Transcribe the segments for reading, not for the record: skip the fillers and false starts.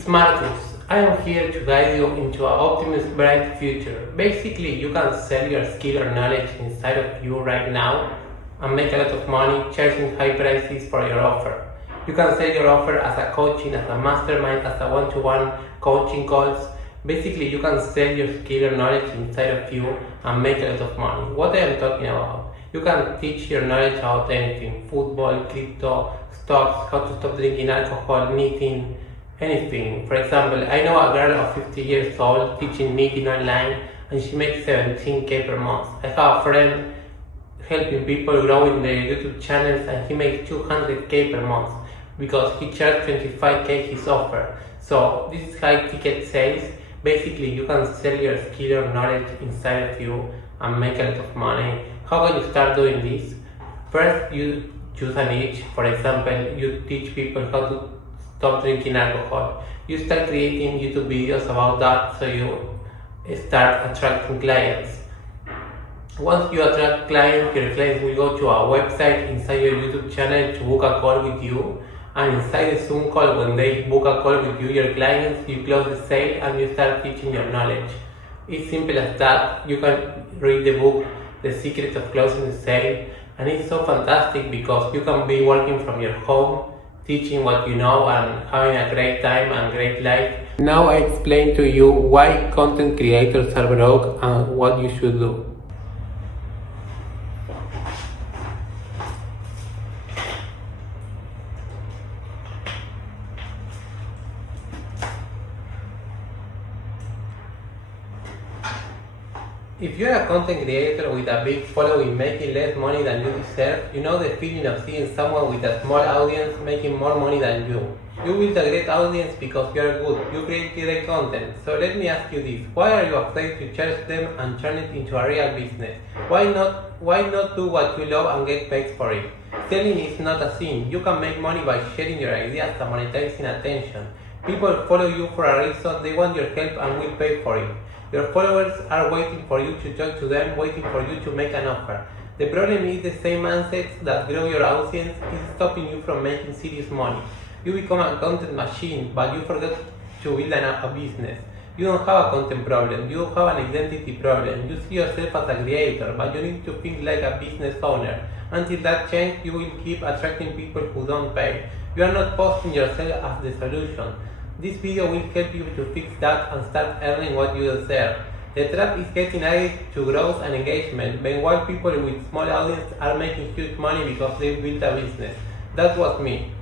It's Marcus. I am here to guide you into an optimistic, bright future. Basically, you can sell your skill or knowledge inside of you right now and make a lot of money charging high prices for your offer. You can sell your offer as a coaching, as a mastermind, as a one-to-one coaching calls. Basically, you can sell your skill or knowledge inside of you and make a lot of money. What I am talking about? You can teach your knowledge about anything: football, crypto, stocks, how to stop drinking alcohol, knitting, anything. For example, I know a girl of 50 years old teaching knitting online and she makes 17k per month. I have a friend helping people growing their YouTube channels and he makes 200k per month because he charged 25k his offer. So this is high ticket sales. Basically, you can sell your skill or knowledge inside of you and make a lot of money. How can you start doing this? First, you choose a niche. For example, you teach people how to stop drinking alcohol. You start creating YouTube videos about that so you start attracting clients. Once you attract clients, your clients will go to a website inside your YouTube channel to book a call with you. And inside the Zoom call, when they book a call with you, your clients, you close the sale and you start teaching your knowledge. It's simple as that. You can read the book, The Secret of Closing the Sale, and it's so fantastic because you can be working from your home, teaching what you know and having a great time and great life. Now I explain to you why content creators are broke and what you should do. If you're a content creator with a big following making less money than you deserve, you know the feeling of seeing someone with a small audience making more money than you. You build a great audience because you are good, you create great content. So let me ask you this: why are you afraid to charge them and turn it into a real business? Why not do what you love and get paid for it? Selling is not a sin. You can make money by sharing your ideas and monetizing attention. People follow you for a reason, they want your help and will pay for it. Your followers are waiting for you to talk to them, waiting for you to make an offer. The problem is the same mindset that grow your audience is stopping you from making serious money. You become a content machine, but you forget to build a business. You don't have a content problem, you have an identity problem. You see yourself as a creator, but you need to think like a business owner. Until that changes, you will keep attracting people who don't pay. You are not posting yourself as the solution. This video will help you to fix that and start earning what you deserve. The trap is getting added to growth and engagement, meanwhile people with small audiences are making huge money because they built a business. That was me.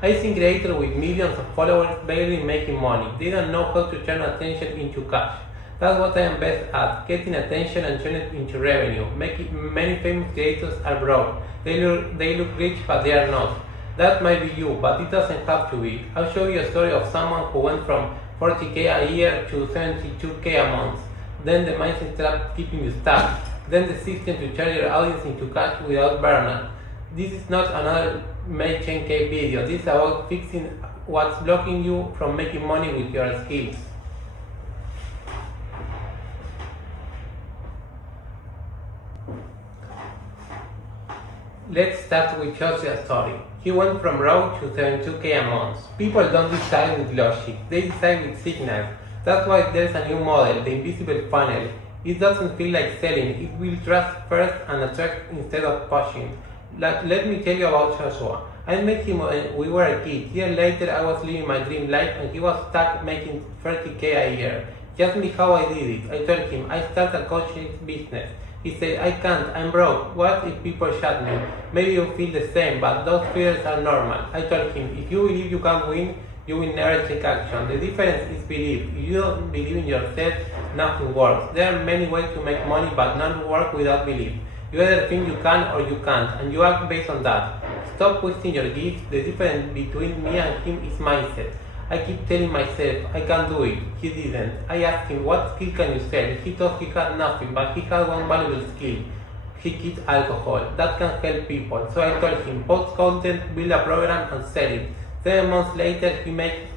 I see creators with millions of followers barely making money. They don't know how to turn attention into cash. That's what I am best at, getting attention and turning it into revenue. Many famous creators are broke. They look rich, but they are not. That might be you, but it doesn't have to be. I'll show you a story of someone who went from 40k a year to 72k a month. Then the mindset trap keeping you stuck. Then the system to turn your audience into cash without burnout. This is not another make 10k video. This is about fixing what's blocking you from making money with your skills. Let's start with Josiah's story. He went from broke to 72k a month. People don't decide with logic, they decide with signals. That's why there's a new model, the invisible funnel. It doesn't feel like selling, it will trust first and attract instead of pushing. Let me tell you about Joshua. I met him when we were a kid. Years later I was living my dream life and he was stuck making 30k a year. He asked me how I did it. I told him I started a coaching business. He said, I can't, I'm broke. What if people shut me? Maybe you feel the same, but those fears are normal. I told him, if you believe you can win, you will never take action. The difference is belief. If you don't believe in yourself, nothing works. There are many ways to make money, but none work without belief. You either think you can or you can't, and you act based on that. Stop questioning your gifts. The difference between me and him is mindset. I keep telling myself, I can do it. He didn't. I asked him, what skill can you sell? He thought he had nothing, but he had one valuable skill. He quit alcohol. That can help people. So I told him, post content, build a program, and sell it. 7 months later, he made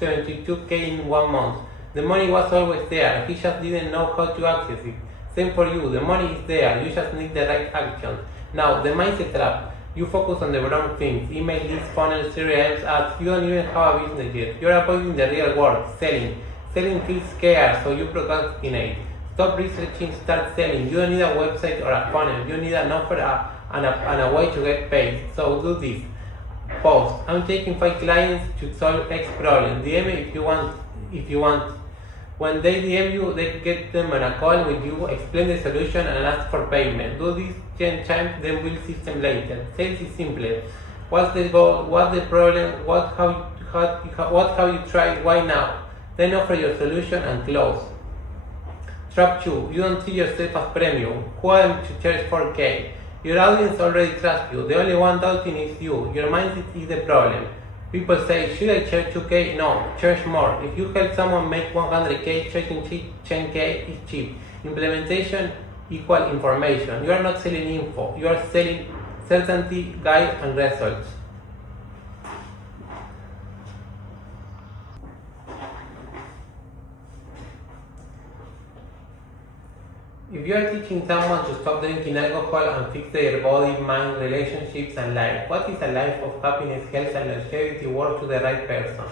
72k in 1 month. The money was always there. He just didn't know how to access it. Same for you. The money is there. You just need the right action. Now, the mindset trap. You focus on the wrong things, email lists, funnels, CRMs, ads. You don't even have a business yet. You're avoiding the real world, selling. Selling feels scared, so you procrastinate. Stop researching, start selling. You don't need a website or a funnel. You need an offer and a way to get paid. So do this. Post. I'm taking 5 clients to solve X problem. DM me if you want. When they DM you, they get them on a call with you, explain the solution and ask for payment. Do this 10 times, then build system later. Sales is simple. What's the goal? What's the problem? What have you tried? Why now? Then offer your solution and close. Trap 2. You don't see yourself as premium. Who am to charge 4K? Your audience already trusts you. The only one doubting is you. Your mindset is the problem. People say, should I charge 2K? No, charge more. If you help someone make 100K, charging 10K is cheap. Implementation equal information. You are not selling info. You are selling certainty, guide, and results. If you are teaching someone to stop drinking alcohol and fix their body, mind, relationships, and life, what is a life of happiness, health, and longevity worth to the right person?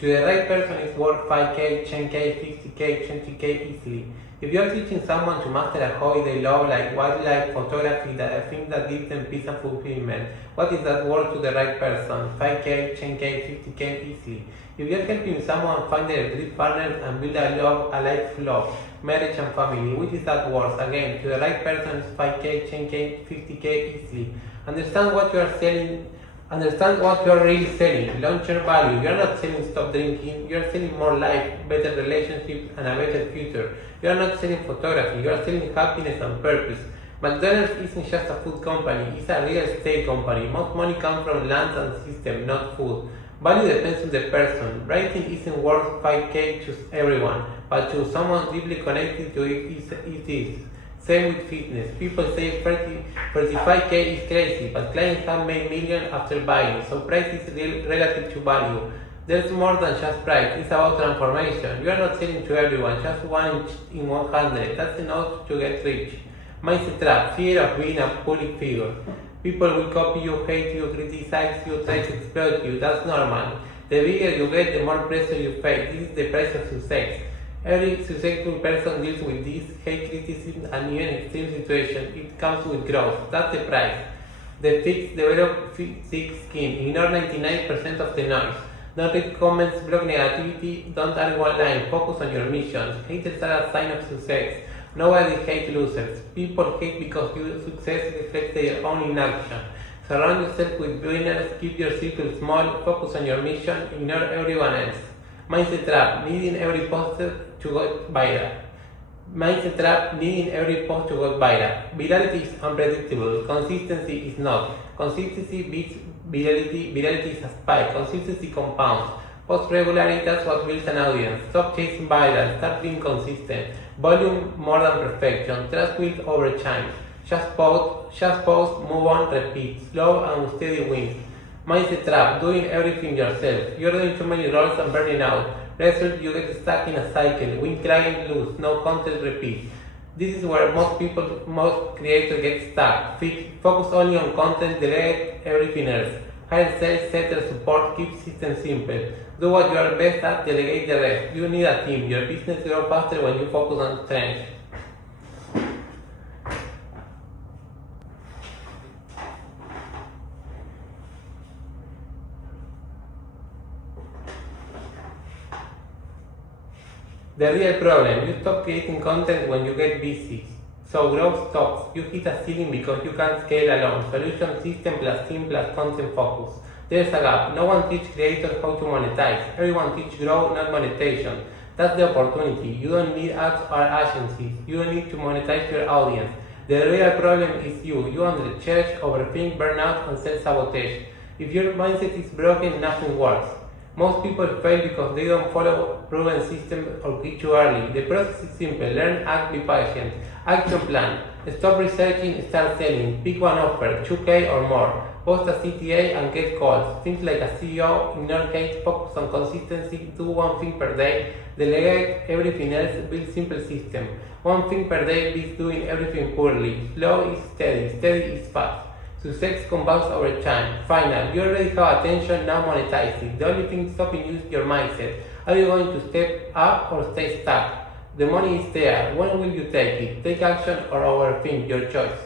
To the right person is worth 5K, 10K, 50K, 20K easily. If you are teaching someone to master a hobby they love, like wildlife photography, that thing that gives them peace and fulfillment, what is that worth to the right person? 5K, 10K, 50K easily. If you are helping someone find their dream partner and build a life of love, marriage and family, which is that worth? Again, to the right person is 5K, 10K, 50K easily. Understand what you are selling. Understand what you are really selling. Long-term value. You are not selling stop drinking. You are selling more life, better relationships, and a better future. You are not selling photography. You are selling happiness and purpose. McDonald's isn't just a food company. It's a real estate company. Most money comes from land and system, not food. Value depends on the person. Writing isn't worth 5K to everyone, but to someone deeply connected to it is. Same with fitness. People say 35K is crazy, but clients have made millions after buying, so price is relative to value. There's more than just price, it's about transformation. You are not selling to everyone, just 1 in 100. That's enough to get rich. Mindset trap, fear of being a public figure. People will copy you, hate you, criticize you, try to exploit you. That's normal. The bigger you get, the more pressure you face. This is the price of success. Every successful person deals with this, hate, criticism, and even extreme situations. It comes with growth. That's the price. The fix, develop thick skin. Ignore 99% of the noise. Don't read comments, block negativity. Don't argue online. Focus on your mission. Haters are a sign of success. Nobody hates losers. People hate because your success reflects their own inaction. Surround yourself with winners. Keep your circle small. Focus on your mission. Ignore everyone else. Mindset trap, needing every post to go viral. Mindset trap, needing every post to go viral. Virality is unpredictable, consistency is not. Consistency beats virality, virality is a spike, consistency compounds. Post regularly, that's what builds an audience. Stop chasing viral, start being consistent. Volume more than perfection, trust built over time. Just post, move on, repeat. Slow and steady wins. Mindset trap, doing everything yourself. You're doing too many roles and burning out. Result, you get stuck in a cycle. Win client, lose. No content, repeat. This is where most creators get stuck. Focus only on content, delegate everything else. Hire sales, settle, support, keep systems simple. Do what you are best at, delegate the rest. You need a team. Your business grows faster when you focus on strengths. The real problem, you stop creating content when you get busy. So growth stops. You hit a ceiling because you can't scale alone. Solution system plus team plus content focus. There's a gap. No one teaches creators how to monetize. Everyone teaches growth, not monetization. That's the opportunity. You don't need ads or agencies. You don't need to monetize your audience. The real problem is you. You undercharge, overthink, burnout, and self-sabotage. If your mindset is broken, nothing works. Most people fail because they don't follow proven systems or quit too early. The process is simple. Learn, act, be patient. Action plan. Stop researching, start selling. Pick one offer, 2K or more. Post a CTA and get calls. Think like a CEO, ignore hate, focus on consistency, do one thing per day, delegate everything else, build simple system. One thing per day beats doing everything poorly. Slow is steady, steady is fast. Success compounds over time. Final, you already have attention, now monetize it. The only thing stopping you is your mindset. Are you going to step up or stay stuck? The money is there. When will you take it? Take action or overthink, your choice.